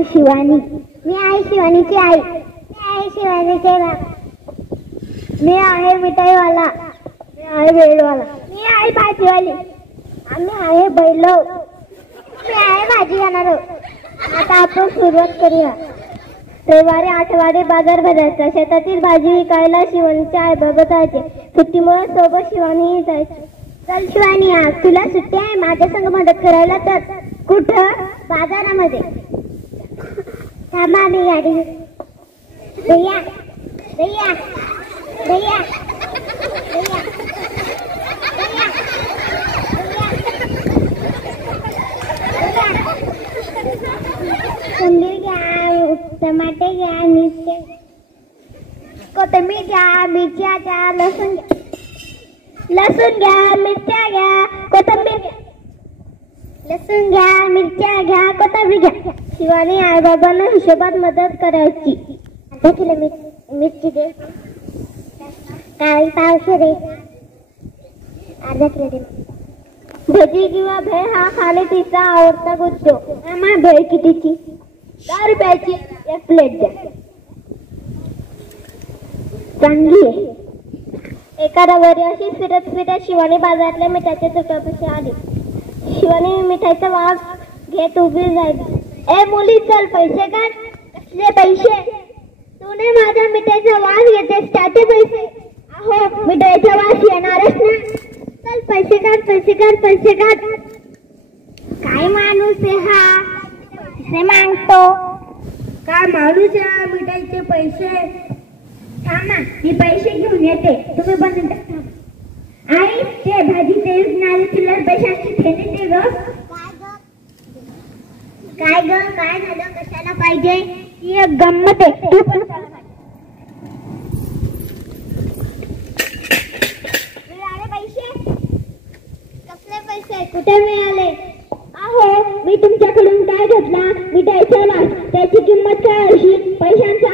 आहे शिवानी. मी आहे शिवानीची आई. मी आहे शिवानीचे बाप. मी आहे मिठाईवाला. मी आहे बेडवाला. मी आहे भाजीवाली. आम्ही आहे बैल. मी आहे भाजी घेणार. आता आपण सुरुवात करूया. रविवारी आठवडे बाजार भरायचा. शेतातील भाजी विकायला शिवानीचे आई बाबा जायचे. सुट्टीमुळे सोबत शिवानी जायची. चल शिवानी, आज तुला सुट्टी आहे. माझ्या संग मदत करायला तर. कुठं? बाजारामध्ये. थांबा, मी गाडी. भैया भैया भैया भैया कोथिंबीर घ्या, टमाटे घ्या, मिरची, कोथिंबीर घ्या, मिरच्या घ्या, लसूण घ्या. लसूण घ्या, मिरच्या घ्या, कोथिंबीर घ्या. लसूण घ्या, मिरच्या घ्या, कोथिंबीर घ्या. शिवानी आई बाबांना हिशोबात मदत करायची. अर्धा किलो मिरची दे. काळी पावशे दे. अर्धा किलो दे. भजी किंवा भेळ हा खाणे तिचा आवडता उद्योग. आम्हा भेळ कितीची? 10 रुपयाची. 1 प्लेट द्या. चांगली आहे. एका रविवारी अशी फिरत फिरत शिवानी बाजारातल्या मिठाच्या दुकानापाशी आली. शिवानी मिठाईचा वास घेत उभी राहिली. ए मुली, चल पैसे काढ. कसले पैसे? तूने माझ्या मिठाईचा वास घेतेस, त्याचे पैसे? अहो, मिठाईचा वास येणारच ना. चल पैसे काढ, पैसे काढ, पैसे काढ. काय माणूस आहे हा? पैसे मागतो. काय माणूस आहे? मिठाईचे पैसे. थांबा, मी पैसे घेऊन येते. तुम्ही पण आई, ते भाजीचे नाले चिल्लर पैशाची थैली दे ग. काय ग, काय झालं? कशाला पाहिजे? ही एक गंमत आहे. तू पण मिळाले पैसे? कसले पैसे? कुठे मिळाले? अहो, मी तुमच्याकडून काय घेतला? मिठाईचा वास. त्याची किंमत काय अशी? पैशांचा